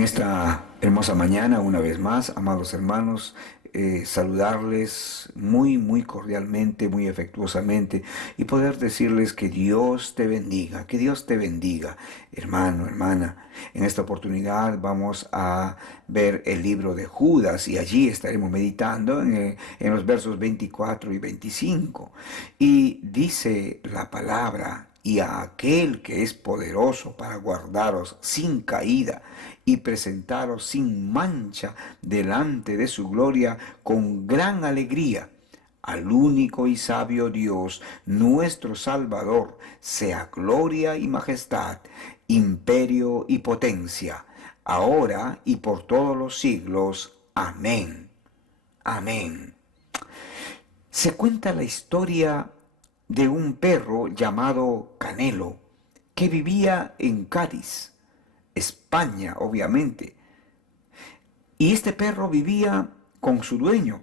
En esta hermosa mañana, una vez más, amados hermanos, saludarles muy cordialmente, muy afectuosamente y poder decirles que Dios te bendiga, hermano, hermana. En esta oportunidad vamos a ver el libro de Judas y allí estaremos meditando en los versos 24 y 25. Y dice la palabra: y a aquel que es poderoso para guardaros sin caída y presentaros sin mancha delante de su gloria con gran alegría. Al único y sabio Dios, nuestro Salvador, sea gloria y majestad, imperio y potencia, ahora y por todos los siglos. Amén. Amén. Se cuenta la historia de un perro llamado Canelo, que vivía en Cádiz, España, obviamente. Y este perro vivía con su dueño.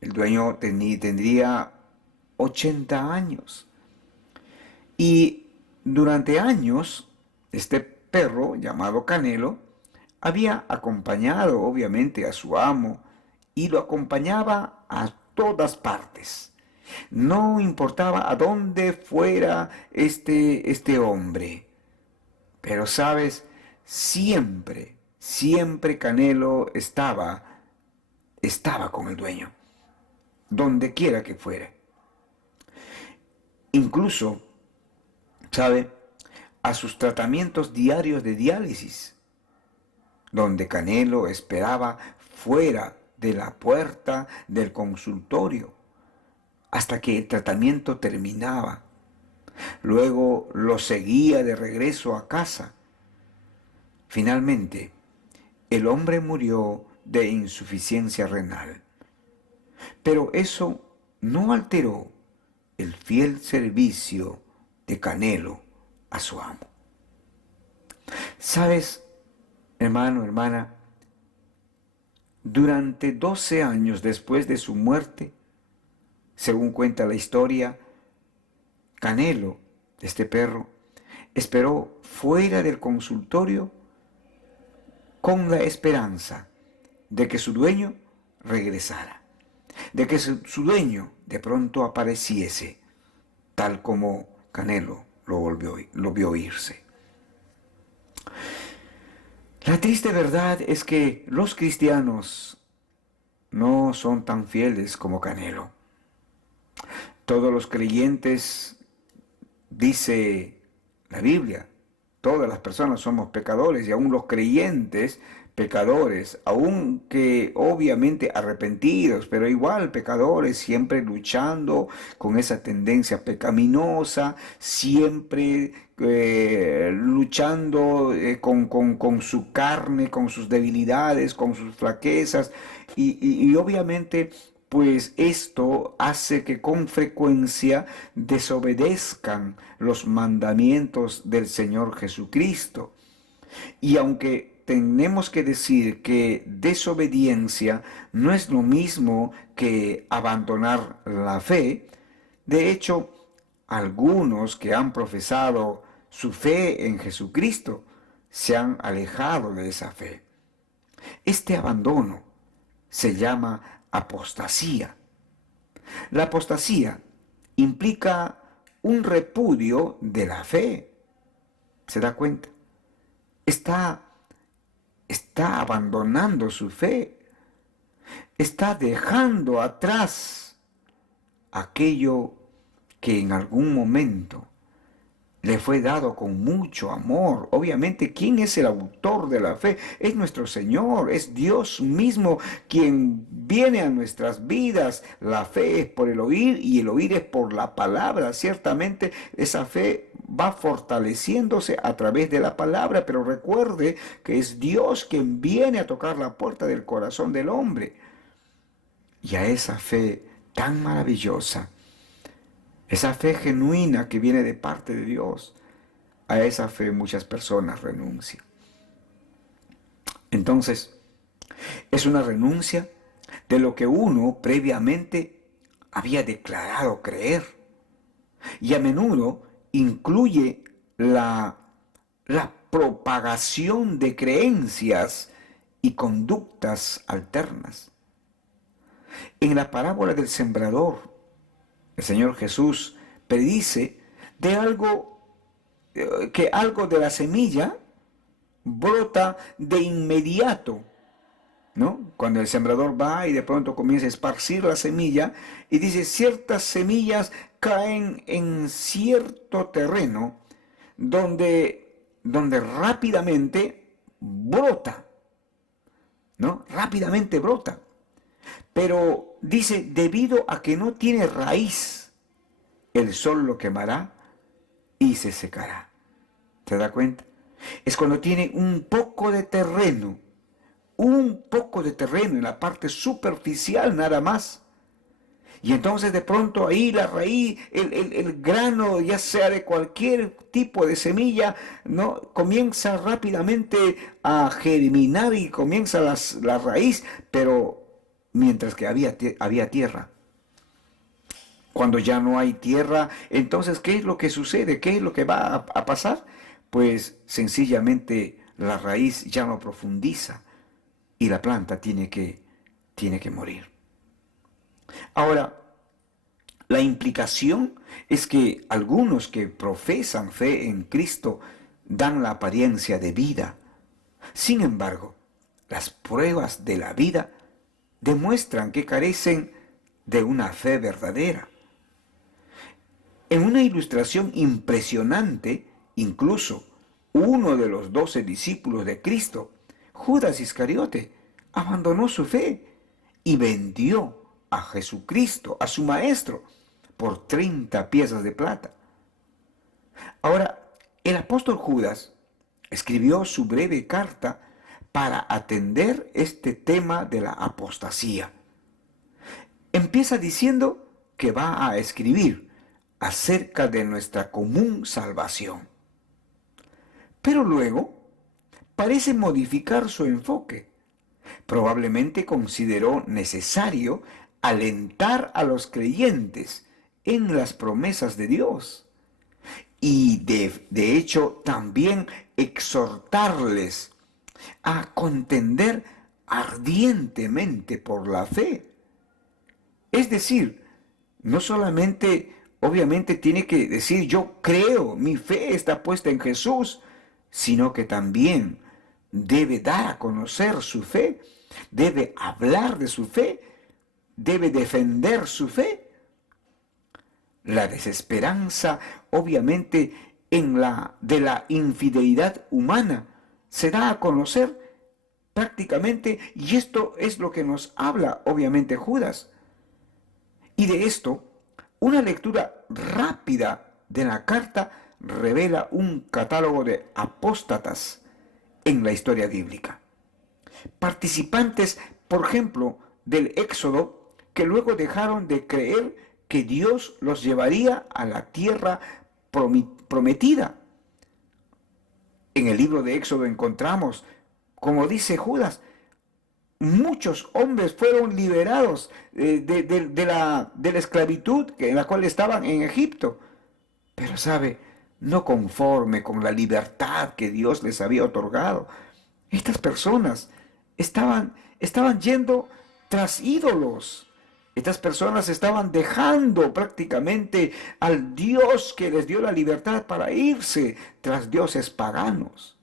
El dueño tendría 80 años. Y durante años, este perro llamado Canelo había acompañado obviamente a su amo y lo acompañaba a todas partes. No importaba a dónde fuera este hombre. Pero sabes, siempre Canelo estaba con el dueño, donde quiera que fuera. Incluso, ¿sabe? A sus tratamientos diarios de diálisis, donde Canelo esperaba fuera de la puerta del consultorio hasta que el tratamiento terminaba. Luego lo seguía de regreso a casa. Finalmente, el hombre murió de insuficiencia renal. Pero eso no alteró el fiel servicio de Canelo a su amo. ¿Sabes, hermano, hermana? Durante 12 años después de su muerte, según cuenta la historia, Canelo, este perro, esperó fuera del consultorio con la esperanza de que su dueño regresara, de que su dueño de pronto apareciese, tal como Canelo lo vio irse. La triste verdad es que los cristianos no son tan fieles como Canelo. Todos los creyentes, dice la Biblia, todas las personas somos pecadores y aún los creyentes pecadores, aunque obviamente arrepentidos, pero igual pecadores, siempre luchando con esa tendencia pecaminosa, siempre luchando con su carne, con sus debilidades, con sus flaquezas y obviamente pues esto hace que con frecuencia desobedezcan los mandamientos del Señor Jesucristo. Y aunque tenemos que decir que desobediencia no es lo mismo que abandonar la fe, de hecho, algunos que han profesado su fe en Jesucristo se han alejado de esa fe. Este abandono se llama apostasía. La apostasía implica un repudio de la fe. ¿Se da cuenta? Está abandonando su fe. Está dejando atrás aquello que en algún momento le fue dado con mucho amor. Obviamente, ¿quién es el autor de la fe? Es nuestro Señor, es Dios mismo quien viene a nuestras vidas. La fe es por el oír y el oír es por la palabra. Ciertamente esa fe va fortaleciéndose a través de la palabra, pero recuerde que es Dios quien viene a tocar la puerta del corazón del hombre. Y a esa fe tan maravillosa, esa fe genuina que viene de parte de Dios, a esa fe muchas personas renuncian. Entonces, es una renuncia de lo que uno previamente había declarado creer. Y a menudo incluye la la propagación de creencias y conductas alternas. En la parábola del sembrador, el Señor Jesús predice de que algo de la semilla brota de inmediato, ¿no? Cuando el sembrador va y de pronto comienza a esparcir la semilla y dice, ciertas semillas caen en cierto terreno donde rápidamente brota, ¿no? Rápidamente brota. Pero dice, debido a que no tiene raíz, el sol lo quemará y se secará. ¿Te das cuenta? Es cuando tiene un poco de terreno en la parte superficial nada más. Y entonces de pronto ahí la raíz, el grano, ya sea de cualquier tipo de semilla, ¿no? Comienza rápidamente a germinar y comienza la raíz, pero mientras que había tierra. Cuando ya no hay tierra, entonces, ¿qué es lo que sucede? ¿Qué es lo que va a pasar? Pues sencillamente la raíz ya no profundiza y la planta tiene que morir. Ahora, la implicación es que algunos que profesan fe en Cristo dan la apariencia de vida. Sin embargo, las pruebas de la vida demuestran que carecen de una fe verdadera. En una ilustración impresionante, incluso uno de los 12 discípulos de Cristo, Judas Iscariote, abandonó su fe y vendió a Jesucristo, a su maestro, por 30 piezas de plata. Ahora, el apóstol Judas escribió su breve carta para atender este tema de la apostasía. Empieza diciendo que va a escribir acerca de nuestra común salvación. Pero luego parece modificar su enfoque. Probablemente consideró necesario alentar a los creyentes en las promesas de Dios y de hecho también exhortarles a contender ardientemente por la fe. Es decir, no solamente, obviamente tiene que decir yo creo, mi fe está puesta en Jesús, sino que también debe dar a conocer su fe, debe hablar de su fe, debe defender su fe. La desesperanza, obviamente, de la infidelidad humana se da a conocer prácticamente, y esto es lo que nos habla, obviamente, Judas. Y de esto, una lectura rápida de la carta revela un catálogo de apóstatas en la historia bíblica. Participantes, por ejemplo, del Éxodo, que luego dejaron de creer que Dios los llevaría a la tierra prometida. En el libro de Éxodo encontramos, como dice Judas, muchos hombres fueron liberados de la esclavitud en la cual estaban en Egipto. Pero sabe, no conforme con la libertad que Dios les había otorgado, estas personas estaban yendo tras ídolos. Estas personas estaban dejando prácticamente al Dios que les dio la libertad para irse tras dioses paganos.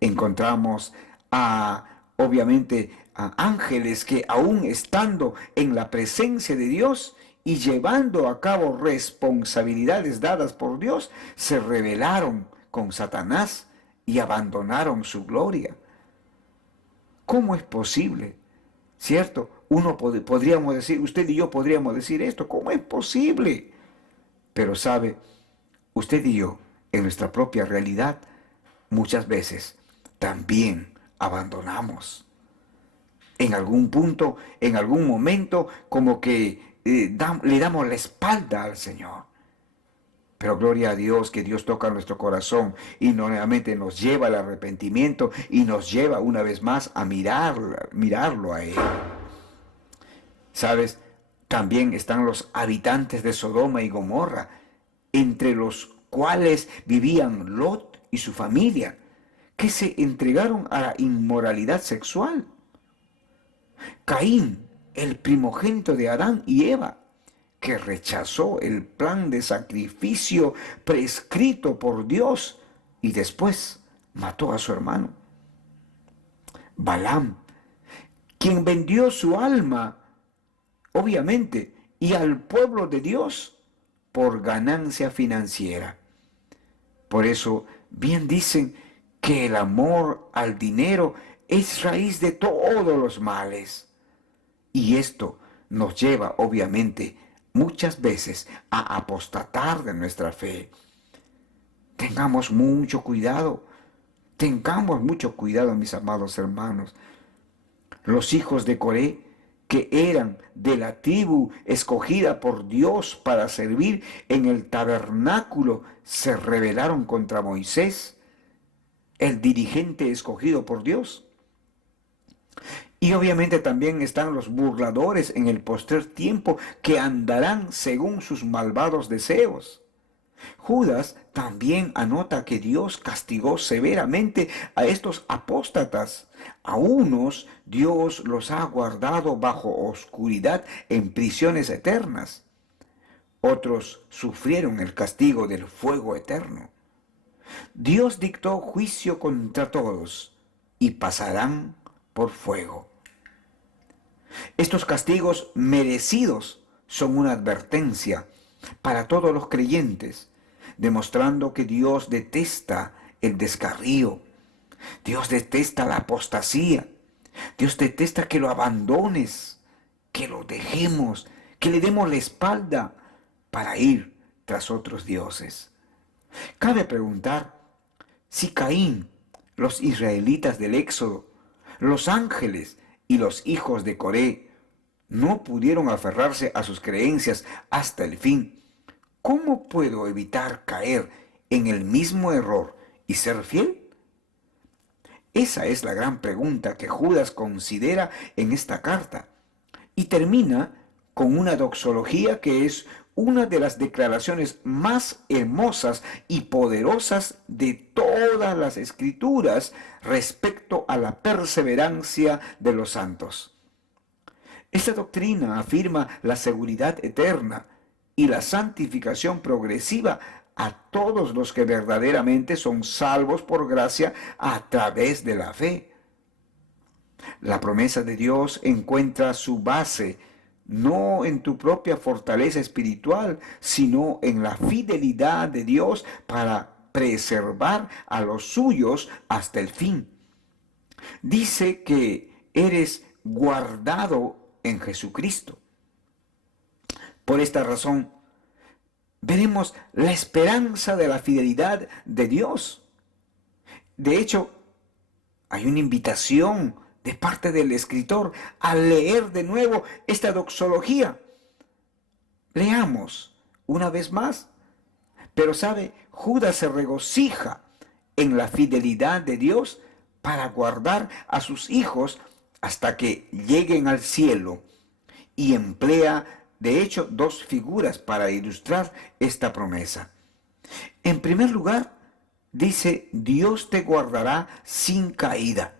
Encontramos obviamente, a ángeles que aún estando en la presencia de Dios y llevando a cabo responsabilidades dadas por Dios, se rebelaron con Satanás y abandonaron su gloria. ¿Cómo es posible? ¿Cierto? Podríamos decir, usted y yo podríamos decir esto, ¿cómo es posible? Pero sabe, usted y yo, en nuestra propia realidad, muchas veces también abandonamos. En algún punto, en algún momento, como que le damos la espalda al Señor. Pero gloria a Dios que Dios toca nuestro corazón y nuevamente nos lleva al arrepentimiento y nos lleva una vez más a mirarlo a Él. ¿Sabes? También están los habitantes de Sodoma y Gomorra, entre los cuales vivían Lot y su familia, que se entregaron a la inmoralidad sexual. Caín, el primogénito de Adán y Eva, que rechazó el plan de sacrificio prescrito por Dios y después mató a su hermano. Balaam, quien vendió su alma, obviamente, y al pueblo de Dios por ganancia financiera. Por eso, bien dicen que el amor al dinero es raíz de todos los males. Y esto nos lleva, obviamente, muchas veces a apostatar de nuestra fe. Tengamos mucho cuidado, mis amados hermanos. Los hijos de Coré, que eran de la tribu escogida por Dios para servir en el tabernáculo, se rebelaron contra Moisés, el dirigente escogido por Dios. Y obviamente también están los burladores en el postrer tiempo, que andarán según sus malvados deseos. Judas también anota que Dios castigó severamente a estos apóstatas. A unos Dios los ha guardado bajo oscuridad en prisiones eternas. Otros sufrieron el castigo del fuego eterno. Dios dictó juicio contra todos y pasarán por fuego. Estos castigos merecidos son una advertencia para todos los creyentes, demostrando que Dios detesta el descarrío, Dios detesta la apostasía, Dios detesta que lo abandones, que lo dejemos, que le demos la espalda para ir tras otros dioses. Cabe preguntar si Caín, los israelitas del Éxodo, los ángeles y los hijos de Coré no pudieron aferrarse a sus creencias hasta el fin. ¿Cómo puedo evitar caer en el mismo error y ser fiel? Esa es la gran pregunta que Judas considera en esta carta, y termina con una doxología que es una de las declaraciones más hermosas y poderosas de todas las escrituras respecto a la perseverancia de los santos. Esta doctrina afirma la seguridad eterna y la santificación progresiva a todos los que verdaderamente son salvos por gracia a través de la fe. La promesa de Dios encuentra su base no en tu propia fortaleza espiritual, sino en la fidelidad de Dios para preservar a los suyos hasta el fin. Dice que eres guardado en Jesucristo. Por esta razón, veremos la esperanza de la fidelidad de Dios. De hecho, hay una invitación de parte del escritor a leer de nuevo esta doxología. Leamos una vez más. Pero sabe, Judas se regocija en la fidelidad de Dios para guardar a sus hijos hasta que lleguen al cielo, y emplea de hecho dos figuras para ilustrar esta promesa. En primer lugar, dice: Dios te guardará sin caída.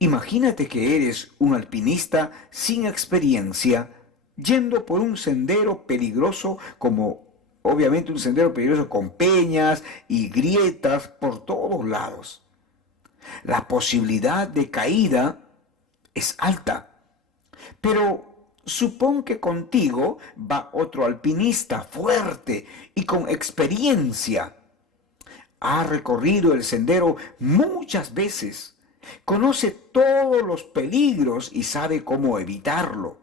Imagínate que eres un alpinista sin experiencia, yendo por un sendero peligroso, como obviamente un sendero peligroso con peñas y grietas por todos lados. La posibilidad de caída es alta, pero supón que contigo va otro alpinista fuerte y con experiencia. Ha recorrido el sendero muchas veces, conoce todos los peligros y sabe cómo evitarlo.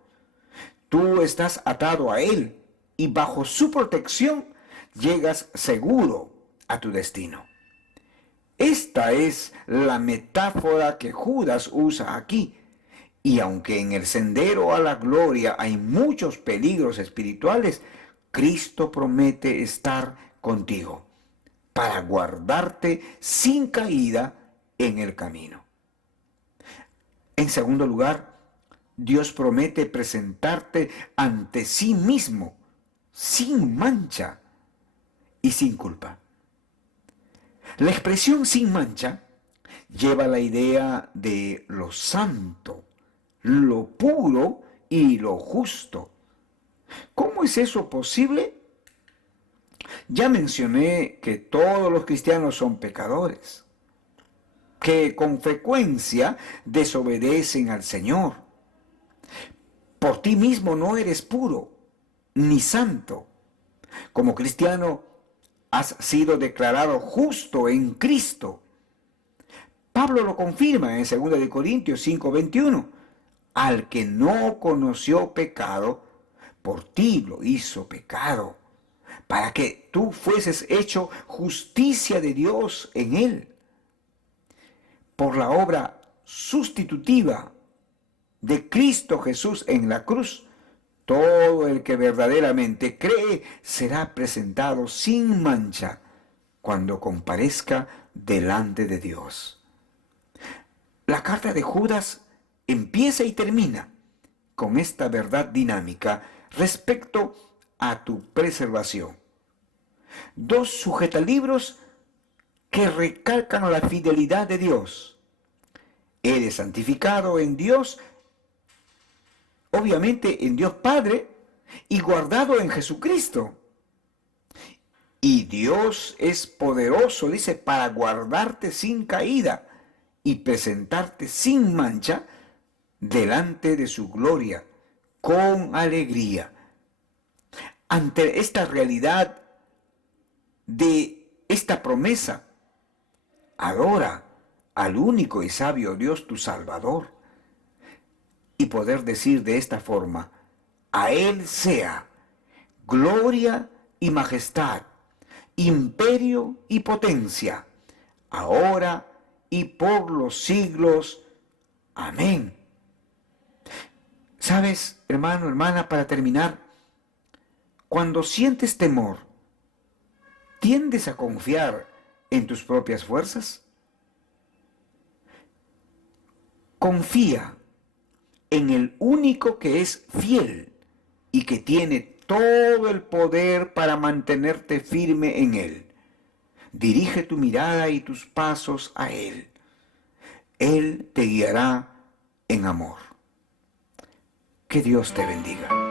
Tú estás atado a él y bajo su protección llegas seguro a tu destino. Esta es la metáfora que Judas usa aquí. Y aunque en el sendero a la gloria hay muchos peligros espirituales, Cristo promete estar contigo para guardarte sin caída en el camino. En segundo lugar, Dios promete presentarte ante sí mismo sin mancha y sin culpa. La expresión sin mancha lleva la idea de lo santo, lo puro y lo justo. ¿Cómo es eso posible? Ya mencioné que todos los cristianos son pecadores, que con frecuencia desobedecen al Señor. Por ti mismo no eres puro ni santo. Como cristiano has sido declarado justo en Cristo. Pablo lo confirma en 2 Corintios 5:21. Al que no conoció pecado, por ti lo hizo pecado, para que tú fueses hecho justicia de Dios en él. Por la obra sustitutiva de Cristo Jesús en la cruz, todo el que verdaderamente cree será presentado sin mancha cuando comparezca delante de Dios. La carta de Judas empieza y termina con esta verdad dinámica respecto a tu preservación. Dos sujetalibros que recalcan la fidelidad de Dios. Eres santificado en Dios, obviamente en Dios Padre, y guardado en Jesucristo. Y Dios es poderoso, dice, para guardarte sin caída y presentarte sin mancha delante de su gloria, con alegría. Ante esta realidad de esta promesa, adora al único y sabio Dios, tu Salvador, y poder decir de esta forma: a Él sea gloria y majestad, imperio y potencia, ahora y por los siglos. Amén. ¿Sabes, hermano, hermana, para terminar? Cuando sientes temor, ¿tiendes a confiar en tus propias fuerzas? Confía en el único que es fiel y que tiene todo el poder para mantenerte firme en Él. Dirige tu mirada y tus pasos a Él. Él te guiará en amor. Que Dios te bendiga.